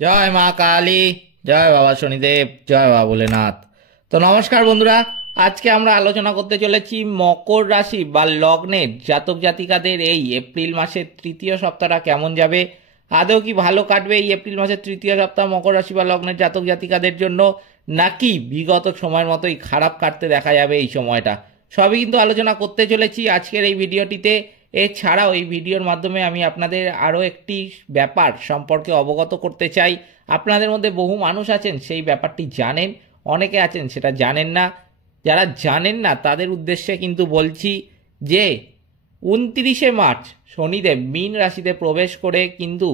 জয় মা কালী, জয় বাবা শনিদেব, জয় বাবা ভোলেনাথ। তো নমস্কার বন্ধুরা, আজকে আমরা আলোচনা করতে চলেছি মকর রাশি বা লগ্নের জাতক জাতিকাদের এই এপ্রিল মাসের তৃতীয় সপ্তাহটা কেমন যাবে। আদৌ কি ভালো কাটবে এই এপ্রিল মাসের তৃতীয় সপ্তাহ মকর রাশি বা লগ্নের জাতক জাতিকাদের জন্য, নাকি বিগত সময়ের মতোই খারাপ কাটতে দেখা যাবে এই সময়টা, সবই কিন্তু আলোচনা করতে চলেছি আজকের এই ভিডিওটিতে। এছাড়াও এই ভিডিওর মাধ্যমে আমি আপনাদের আরও একটি ব্যাপার সম্পর্কে অবগত করতে চাই। আপনাদের মধ্যে বহু মানুষ আছেন সেই ব্যাপারটি জানেন, অনেকে আছেন সেটা জানেন না। যারা জানেন না তাদের উদ্দেশ্যে কিন্তু বলছি যে 29শে মার্চ শনিদেব মীন রাশিতে প্রবেশ করে কিন্তু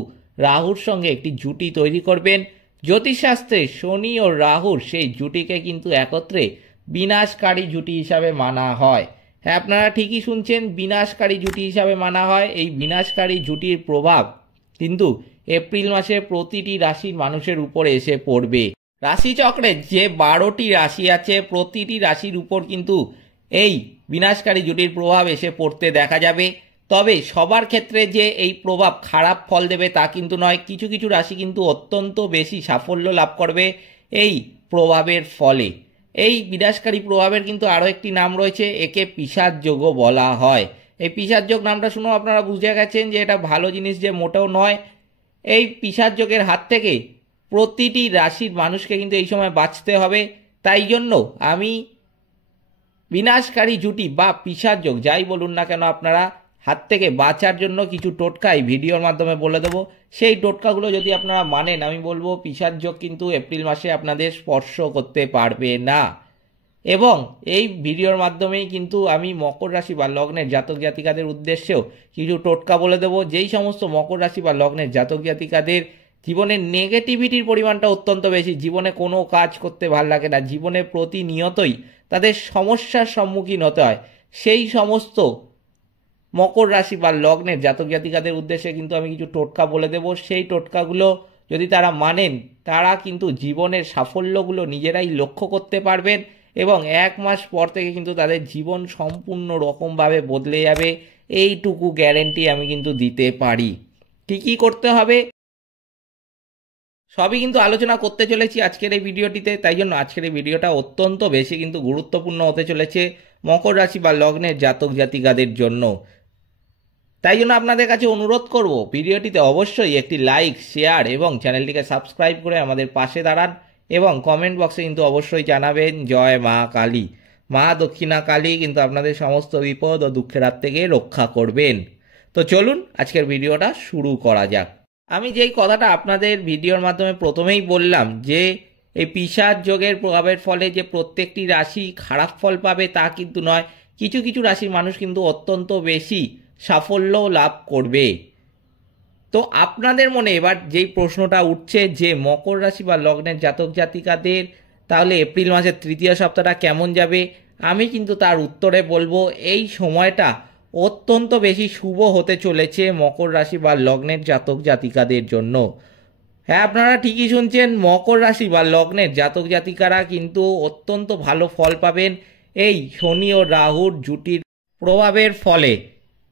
রাহুর সঙ্গে একটি জুটি তৈরি করবেন। জ্যোতিষশাস্ত্রে শনি ও রাহুর সেই জুটিকে কিন্তু একত্রে বিনাশকারী জুটি হিসাবে মানা হয়। হ্যাঁ, আপনারা ঠিকই শুনছেন, বিনাশকারী জুটি হিসাবে মানা হয়। এই বিনাশকারী জুটির প্রভাব কিন্তু এপ্রিল মাসে প্রতিটি রাশির মানুষের উপরে এসে পড়বে। রাশিচক্রে যে 12টি রাশি আছে, প্রতিটি রাশির উপর কিন্তু এই বিনাশকারী জুটির প্রভাব এসে পড়তে দেখা যাবে। তবে সবার ক্ষেত্রে যে এই প্রভাব খারাপ ফল দেবে তা কিন্তু নয়। কিছু কিছু রাশি কিন্তু অত্যন্ত বেশি সাফল্য লাভ করবে এই প্রভাবের ফলে। এই বিনাশকারী প্রভাবের কিন্তু আরও একটি নাম রয়েছে, একে পিশাচ যোগও বলা হয়। এই পিশাচ যোগ নামটা শুনেও আপনারা বুঝে গেছেন যে এটা ভালো জিনিস যে মোটেও নয়। এই পিশাচ যোগের হাত থেকে প্রতিটি রাশির মানুষকে কিন্তু এই সময় বাঁচতে হবে। তাই জন্য আমি বিনাশকারী জুটি বা পিশাচ যোগ যাই বলুন না কেন, আপনারা হাত থেকে বাঁচার জন্য কিছু টোটকা এই ভিডিওর মাধ্যমে বলে দেবো। সেই টোটকাগুলো যদি আপনারা মানেন, আমি বলবো পিশাচ যোগ কিন্তু এপ্রিল মাসে আপনাদের স্পর্শ করতে পারবে না। এবং এই ভিডিওর মাধ্যমেই কিন্তু আমি মকর রাশি বা লগ্নের জাতক জাতিকাদের উদ্দেশ্যেও কিছু টোটকা বলে দেবো। যেই সমস্ত মকর রাশি বা লগ্নের জাতক জাতিকাদের জীবনে নেগেটিভিটির পরিমাণটা অত্যন্ত বেশি, জীবনে কোনো কাজ করতে ভাল লাগে না, জীবনে প্রতিনিয়তই তাদের সমস্যার সম্মুখীন হতে হয়, সেই সমস্ত মকর রাশি বা লগ্নের জাতক জাতিকাদের উদ্দেশ্যে কিন্তু আমি কিছু টোটকা বলে দেব। সেই টোটকাগুলো যদি তারা মানেন, তারা কিন্তু জীবনের সাফল্যগুলো নিজেরাই লক্ষ্য করতে পারবেন এবং 1 মাস পর থেকে কিন্তু তাদের জীবন সম্পূর্ণ রকমভাবে বদলে যাবে। এইটুকু গ্যারেন্টি আমি কিন্তু দিতে পারি। কী কী করতে হবে সবই কিন্তু আলোচনা করতে চলেছি আজকের এই ভিডিওটিতে। তাই জন্য আজকের এই ভিডিওটা অত্যন্ত বেশি কিন্তু গুরুত্বপূর্ণ হতে চলেছে মকর রাশি বা লগ্নের জাতক জাতিকাদের জন্য। তাই জন্য আপনাদের কাছে অনুরোধ করব, ভিডিওটিতে অবশ্যই একটি লাইক, শেয়ার এবং চ্যানেলটিকে সাবস্ক্রাইব করে আমাদের পাশে দাঁড়ান এবং কমেন্ট বক্সে কিন্তু অবশ্যই জানাবেন জয় মা কালী। মা দক্ষিণা কালী কিন্তু আপনাদের সমস্ত বিপদ ও দুঃখের হাত থেকে রক্ষা করবেন। তো চলুন আজকের ভিডিওটা শুরু করা যাক। আমি যেই কথাটা আপনাদের ভিডিওর মাধ্যমে প্রথমেই বললাম যে এই পিশাচ যোগের প্রভাবের ফলে যে প্রত্যেকটি রাশি খারাপ ফল পাবে তা কিন্তু নয়। কিছু কিছু রাশির মানুষ কিন্তু অত্যন্ত বেশি সাফল্য লাভ করবে। তো আপনাদের মনে এবার যেই প্রশ্নটা উঠছে যে মকর রাশি বা লগ্নের জাতক জাতিকাদের তাহলে এপ্রিল মাসের তৃতীয় সপ্তাহটা কেমন যাবে, আমি কিন্তু তার উত্তরে বলবো এই সময়টা অত্যন্ত বেশি শুভ হতে চলেছে মকর রাশি বা লগ্নের জাতক জাতিকাদের জন্য। হ্যাঁ, আপনারা ঠিকই শুনছেন, মকর রাশি বা লগ্নের জাতক জাতিকারা কিন্তু অত্যন্ত ভালো ফল পাবেন এই শনি ও রাহুর জুটির প্রভাবের ফলে।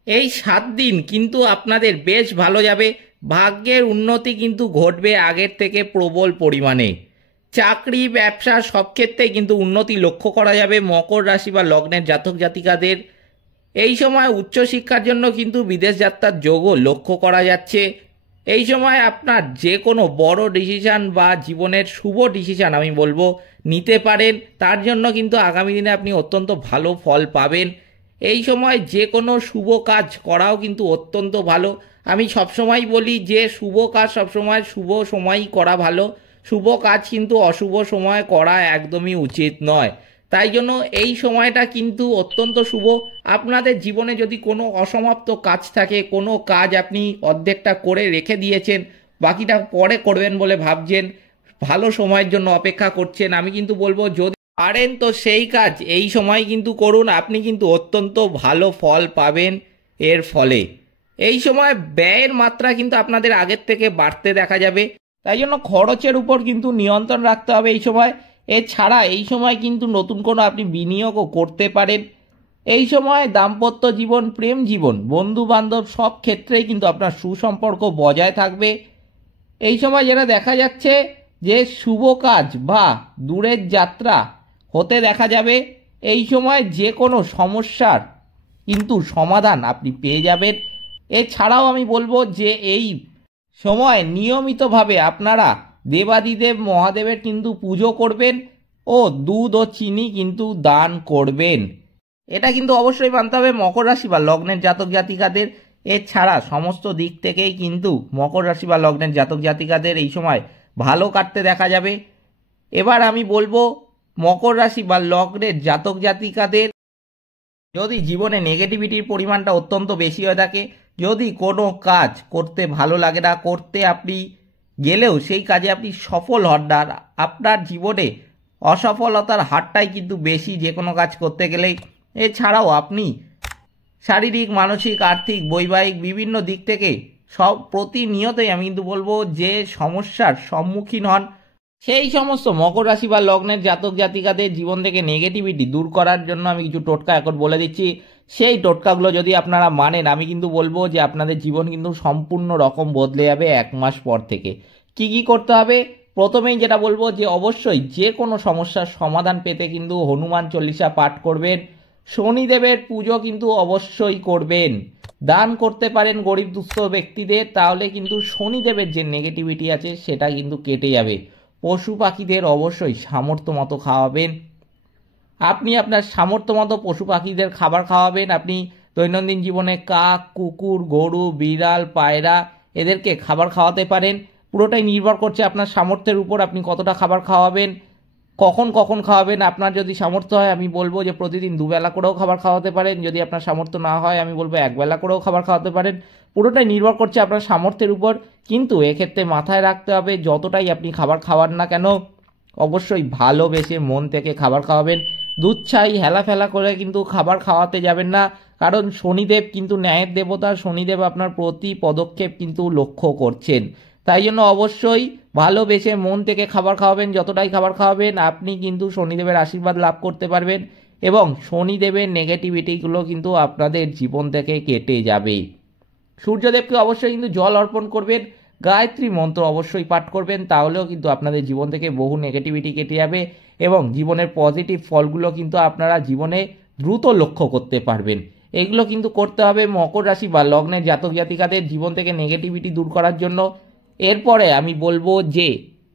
এই 7 দিন কিন্তু আপনাদের বেশ ভালো যাবে। ভাগ্যের উন্নতি কিন্তু ঘটবে আগের থেকে প্রবল পরিমাণে। চাকরি, ব্যবসা সব ক্ষেত্রেই কিন্তু উন্নতি লক্ষ্য করা যাবে মকর রাশি বা লগ্নের জাতক জাতিকাদের। এই সময় উচ্চশিক্ষার জন্য কিন্তু বিদেশ যাত্রার যোগও লক্ষ্য করা যাচ্ছে। এই সময় আপনার যে কোনো বড় ডিসিশান বা জীবনের শুভ ডিসিশান আমি বলবো নিতে পারেন। তার জন্য কিন্তু আগামী দিনে আপনি অত্যন্ত ভালো ফল পাবেন। এই সময় যে কোনো শুভ কাজ করাও কিন্তু অত্যন্ত ভালো। আমি সবসময় বলি যে শুভ কাজ সবসময় শুভ সময়ই করা ভালো, শুভ কাজ কিন্তু অশুভ সময় করা একদমই উচিত নয়। তাই জন্য এই সময়টা কিন্তু অত্যন্ত শুভ। আপনাদের জীবনে যদি কোনো অসমাপ্ত কাজ থাকে, কোনো কাজ আপনি অর্ধেকটা করে রেখে দিয়েছেন, বাকিটা পরে করবেন বলে ভাবছেন, ভালো সময়ের জন্য অপেক্ষা করছেন, আমি কিন্তু বলবো যদি পারেন তো সেই কাজ এই সময় কিন্তু করুন। আপনি কিন্তু অত্যন্ত ভালো ফল পাবেন এর ফলে। এই সময় ব্যয়ের মাত্রা কিন্তু আপনাদের আগের থেকে বাড়তে দেখা যাবে। তাই জন্য খরচের উপর কিন্তু নিয়ন্ত্রণ রাখতে হবে এই সময়। এছাড়া এই সময় কিন্তু নতুন কোনো আপনি বিনিয়োগও করতে পারেন। এই সময় দাম্পত্য জীবন, প্রেম জীবন, বন্ধু বান্ধব সব ক্ষেত্রেই কিন্তু আপনার সুসম্পর্ক বজায় থাকবে। এই সময় যেটা দেখা যাচ্ছে যে শুভ কাজ বা দূরের যাত্রা হতে দেখা যাবে। এই সময় যে কোনো সমস্যার কিন্তু সমাধান আপনি পেয়ে যাবেন। এছাড়াও আমি বলবো যে এই সময় নিয়মিতভাবে আপনারা দেবাদিদেব মহাদেবের কিন্তু পুজো করবেন ও দুধ ও চিনি কিন্তু দান করবেন। এটা কিন্তু অবশ্যই মানতে হবে মকর রাশি বা লগ্নের জাতক জাতিকাদের। এছাড়া সমস্ত দিক থেকেই কিন্তু মকর রাশি বা লগ্নের জাতক জাতিকাদের এই সময় ভালো কাটতে দেখা যাবে। এবার আমি বলবো মকর রাশি বা লগ্নের জাতক জাতিকাদের যদি জীবনে নেগেটিভিটির পরিমাণটা অত্যন্ত বেশি হয়ে থাকে, যদি কোনো কাজ করতে ভালো লাগে না, করতে আপনি গেলেও সেই কাজে আপনি সফল হন না, আপনার জীবনে অসফলতার হারটাই কিন্তু বেশি যে কোনো কাজ করতে গেলেই। এছাড়াও আপনি শারীরিক, মানসিক, আর্থিক, বৈবাহিক বিভিন্ন দিক থেকে সব প্রতিনিয়তই আমি কিন্তু বলবো যে সমস্যার সম্মুখীন হন। সেই সমস্ত মকর রাশি বা লগ্নের জাতক জাতিকাদের জীবন থেকে নেগেটিভিটি দূর করার জন্য আমি কিছু টোটকা এখন বলে দিচ্ছি। সেই টোটকাগুলো যদি আপনারা মানেন, আমি কিন্তু বলবো যে আপনাদের জীবন কিন্তু সম্পূর্ণ রকম বদলে যাবে 1 মাস পর থেকে। কি কি করতে হবে? প্রথমেই যেটা বলবো যে অবশ্যই যে কোনো সমস্যার সমাধান পেতে কিন্তু হনুমান চল্লিশা পাঠ করবেন। শনিদেবের পুজো কিন্তু অবশ্যই করবেন। দান করতে পারেন গরিব দুস্থ ব্যক্তিদের, তাহলে কিন্তু শনিদেবের যে নেগেটিভিটি আছে সেটা কিন্তু কেটে যাবে। পশু পাখিদের অবশ্যই সামর্থ্য মতো খাওয়াবেন। আপনি আপনার সামর্থ্য মতো পশু পাখিদের খাবার খাওয়াবেন। আপনি দৈনন্দিন জীবনে কাক, কুকুর, গরু, বিড়াল, পায়রা এদেরকে খাবার খাওয়াতে পারেন। পুরোটাই নির্ভর করছে আপনার সামর্থ্যের উপর, আপনি কতটা খাবার খাওয়াবেন, কখন কখন খাওয়াবেন। আপনার যদি সামর্থ্য হয় আমি বলবো যে প্রতিদিন 2 বেলা করেও খাবার খাওয়াতে পারেন। যদি আপনার সামর্থ্য না হয় আমি বলবো 1 বেলা করেও খাবার খাওয়াতে পারেন। পুরোটাই নির্ভর করছে আপনার সামর্থ্যের উপর। কিন্তু এক্ষেত্রে মাথায় রাখতে হবে যতটাই আপনি খাবার খাওয়ান না কেন অবশ্যই ভালোবেসে মন থেকে খাবার খাওয়াবেন। দুধ ছাই হেলাফেলা করে কিন্তু খাবার খাওয়াতে যাবেন না, কারণ শনিদেব কিন্তু ন্যায়ের দেবতা। শনিদেব আপনার প্রতি পদক্ষেপ কিন্তু লক্ষ্য করছেন। তাই জন্য অবশ্যই ভালোবেসে মন থেকে খাবার খাওয়াবেন। যতটাই খাবার খাওয়াবেন আপনি কিন্তু শনিদেবের আশীর্বাদ লাভ করতে পারবেন এবং শনিদেবের নেগেটিভিটিগুলো কিন্তু আপনাদের জীবন থেকে কেটে যাবে। সূর্যদেবকে অবশ্যই কিন্তু জল অর্পণ করবেন। গায়ত্রী মন্ত্র অবশ্যই পাঠ করবেন, তাহলেও কিন্তু আপনাদের জীবন থেকে বহু নেগেটিভিটি কেটে যাবে এবং জীবনের পজিটিভ ফলগুলো কিন্তু আপনারা জীবনে দ্রুত লক্ষ্য করতে পারবেন। এগুলো কিন্তু করতে হবে মকর রাশি বা লগ্নের জাতক জাতিকাদের জীবন থেকে নেগেটিভিটি দূর করার জন্য। এরপরে আমি বলবো যে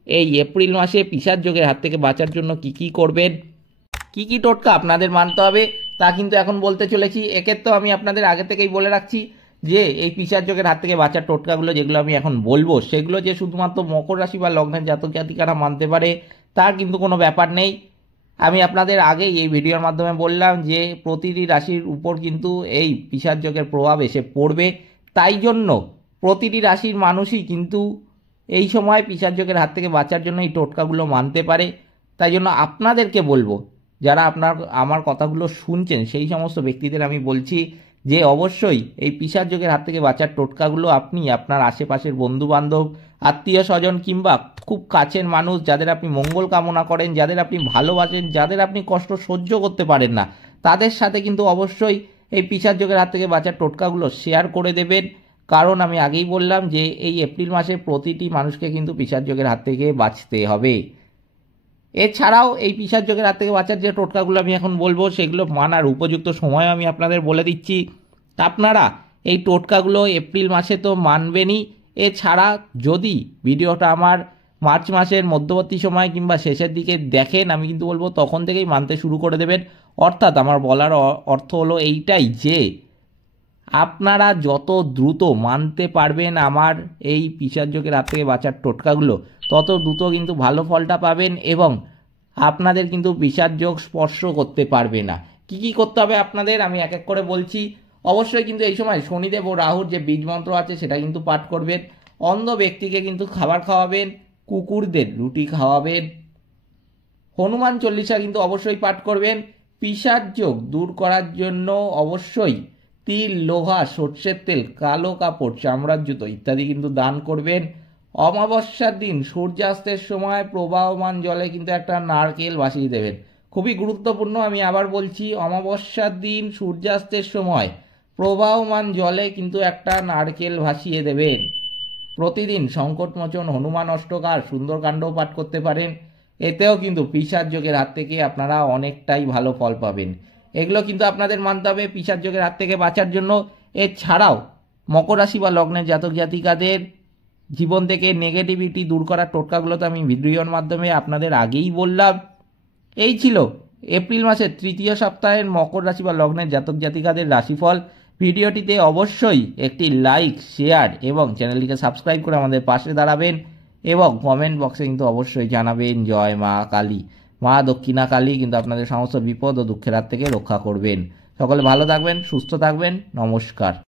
এই এপ্রিল মাসে পিশাচ যোগের হাত থেকে বাঁচার জন্য কি কি করবেন, কি কি টোটকা আপনাদের মানতে হবে তা কিন্তু এখন বলতে চলেছি। এক্ষেত্রেও আমি আপনাদের আগে থেকেই বলে রাখছি যে এই পিশাচ যোগের হাত থেকে বাঁচার টোটকাগুলো যেগুলো আমি এখন বলবো সেগুলো যে শুধুমাত্র মকর রাশি বা লগ্নের জাতক জাতিকারা মানতে পারে তার কিন্তু কোনো ব্যাপার নেই। আমি আপনাদের আগেই এই ভিডিওর মাধ্যমে বললাম যে প্রতিটি রাশির উপর কিন্তু এই পিশাচ যোগের প্রভাব এসে পড়বে। তাই জন্য প্রতিটি রাশির মানুষই কিন্তু এই সময় পিশাচ যোগের হাত থেকে বাঁচার জন্য এই টোটকাগুলো মানতে পারে। তাই জন্য আপনাদেরকে বলবো, যারা আমার কথাগুলো শুনছেন সেই সমস্ত ব্যক্তিদের আমি বলছি যে অবশ্যই এই পিশাচ যোগের হাত থেকে বাঁচার টোটকাগুলো আপনি আপনার আশেপাশের বন্ধু বান্ধব, আত্মীয় স্বজন কিংবা খুব কাছের মানুষ যাদের আপনি মঙ্গল কামনা করেন, যাদের আপনি ভালোবাসেন, যাদের আপনি কষ্ট সহ্য করতে পারেন না, তাদের সাথে কিন্তু অবশ্যই এই পিশাচ যোগের হাত থেকে বাঁচার টোটকাগুলো শেয়ার করে দেবেন। কারণ আমি আগেই বললাম যে এই এপ্রিল মাসে প্রতিটি মানুষকে কিন্তু পিশাচ যোগের হাত থেকে বাঁচতে হবে। এছাড়াও এই পিশাচ যোগের হাত থেকে বাঁচার যে টোটকাগুলো আমি এখন বলবো সেগুলো মানার উপযুক্ত সময় আমি আপনাদের বলে দিচ্ছি। আপনারা এই টোটকাগুলো এপ্রিল মাসে তো মানবেনই, এছাড়া যদি ভিডিওটা আমার মার্চ মাসের মধ্যবর্তী সময় কিংবা শেষের দিকে দেখেন আমি কিন্তু বলবো তখন থেকেই মানতে শুরু করে দেবেন। অর্থাৎ আমার বলার অর্থ হলো এইটাই যে আপনারা যত দ্রুত মানতে পারবেন আমার এই পিশাচ যোগের হাত থেকে বাঁচার টোটকাগুলো তত দ্রুত কিন্তু ভালো ফলটা পাবেন এবং আপনাদের কিন্তু পিশাচ যোগ স্পর্শ করতে পারবে না। কি কি করতে হবে আপনাদের আমি এক এক করে বলছি। অবশ্যই কিন্তু এই সময় শনিদেব ও রাহুর যে বীজ মন্ত্র আছে সেটা কিন্তু পাঠ করবেন। অন্ধ ব্যক্তিকে কিন্তু খাবার খাওয়াবেন, কুকুরদের রুটি খাওয়াবেন, হনুমান চল্লিশা কিন্তু অবশ্যই পাঠ করবেন। পিশাচ যোগ দূর করার জন্য অবশ্যই তিল, লোহা, সর্ষের তেল, কালো কাপড়, চামড়ার জুতো ইত্যাদি কিন্তু দান করবেন। অমাবস্যার দিন সূর্যাস্তের সময় প্রবাহমান জলে কিন্তু একটা নারকেল ভাসিয়ে দেবেন। খুবই গুরুত্বপূর্ণ, আমি আবার বলছি, অমাবস্যার দিন সূর্যাস্তের সময় প্রবাহমান জলে কিন্তু একটা নারকেল ভাসিয়ে দেবেন। প্রতিদিন সংকটমোচন হনুমান অষ্টকার সুন্দরকাণ্ডও পাঠ করতে পারেন। এতেও কিন্তু পিশাচ যোগের হাত থেকে আপনারা অনেকটাই ভালো ফল পাবেন। এগুলো কিন্তু আপনাদের মানতে হবে পিশাচ যোগের হাত থেকে বাঁচার জন্য। এছাড়াও মকর রাশি বা লগ্নের জাতক জাতিকাদের জীবন থেকে নেগেটিভিটি দূর করার টোটকাগুলো তো আমি ভিডিওর মাধ্যমে আপনাদের আগেই বললাম। এই ছিল এপ্রিল মাসের তৃতীয় সপ্তাহের মকর রাশি বা লগ্নের জাতক জাতিকাদের রাশিফল। ভিডিওটিতে অবশ্যই একটি লাইক, শেয়ার এবং চ্যানেলটিকে সাবস্ক্রাইব করে আমাদের পাশে দাঁড়াবেন এবং কমেন্ট বক্সে কিন্তু অবশ্যই জানাবেন জয় মা কালী। মা দক্ষিণা কালী কিন্তু আপনাদের সমস্ত বিপদ ও দুঃখের হাত থেকে রক্ষা করবেন। সকলে ভালো থাকবেন, সুস্থ থাকবেন। নমস্কার।